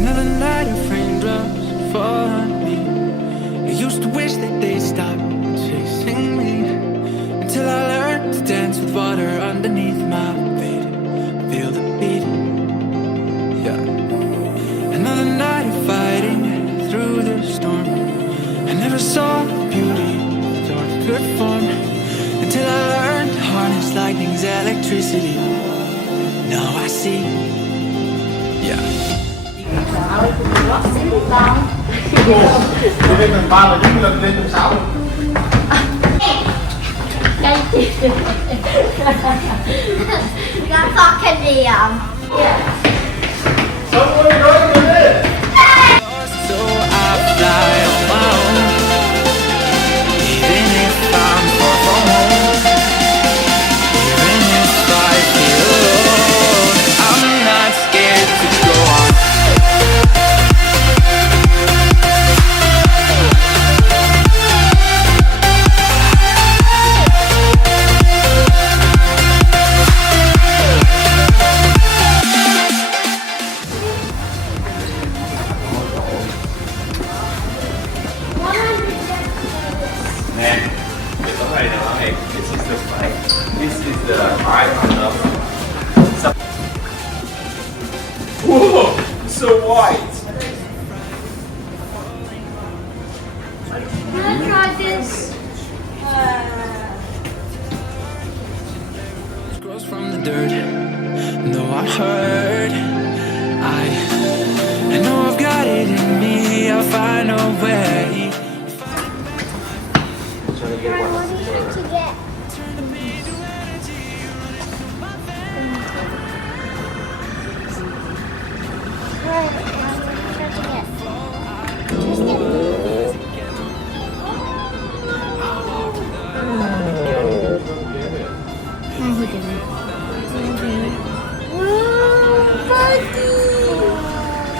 Another night of raindrops fall on me. I used to wish that they'd stop chasing me, until I learned to dance with water underneath my feet. Feel the beat, yeah. Another night of fighting through the storm. I never saw beauty or good form, until I learned to harness lightning's electricity. Now I see, yeah. Mình ba là những lần lên trong 6. That's not Canadian. So I fly on my own, even if I'm far from home, even if I feel alone, I'm not scared to go on. Nè, cái tấm này nó này, this is the flag. This is the icon of Whoa, so white. Can I try this? It grows from the dirt. Though I heard, I know I've got it in me. I'll find a way. What do you need to get? Right, I'm trying to get. Just get.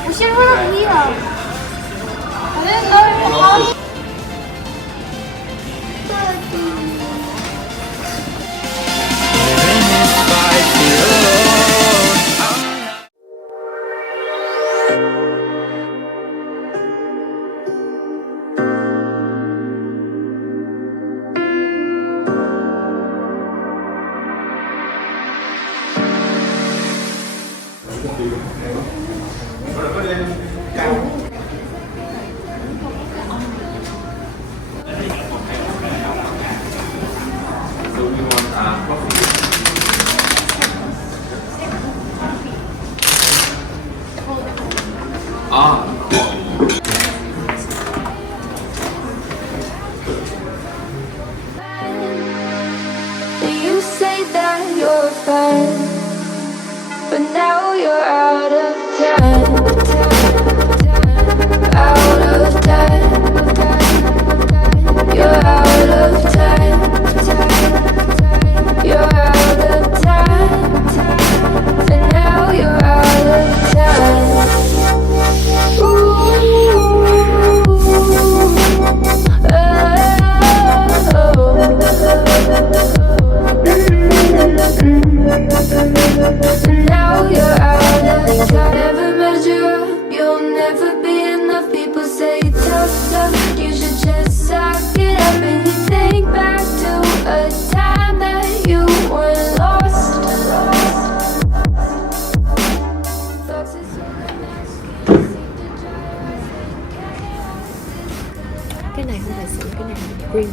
We should run here. I didn't know how. Even if I feel alone, I'm not. So we want coffee. You say that you're a fan, but now you're out of time. Out of time. You're out of time. You're out of time. And now you're out of time. Now you're out of time. Never measure up, you'll never be enough. People say tough love, you should just suck it up. And you think back to a time that you were lost. Cái này không phải sữa, cái này là green.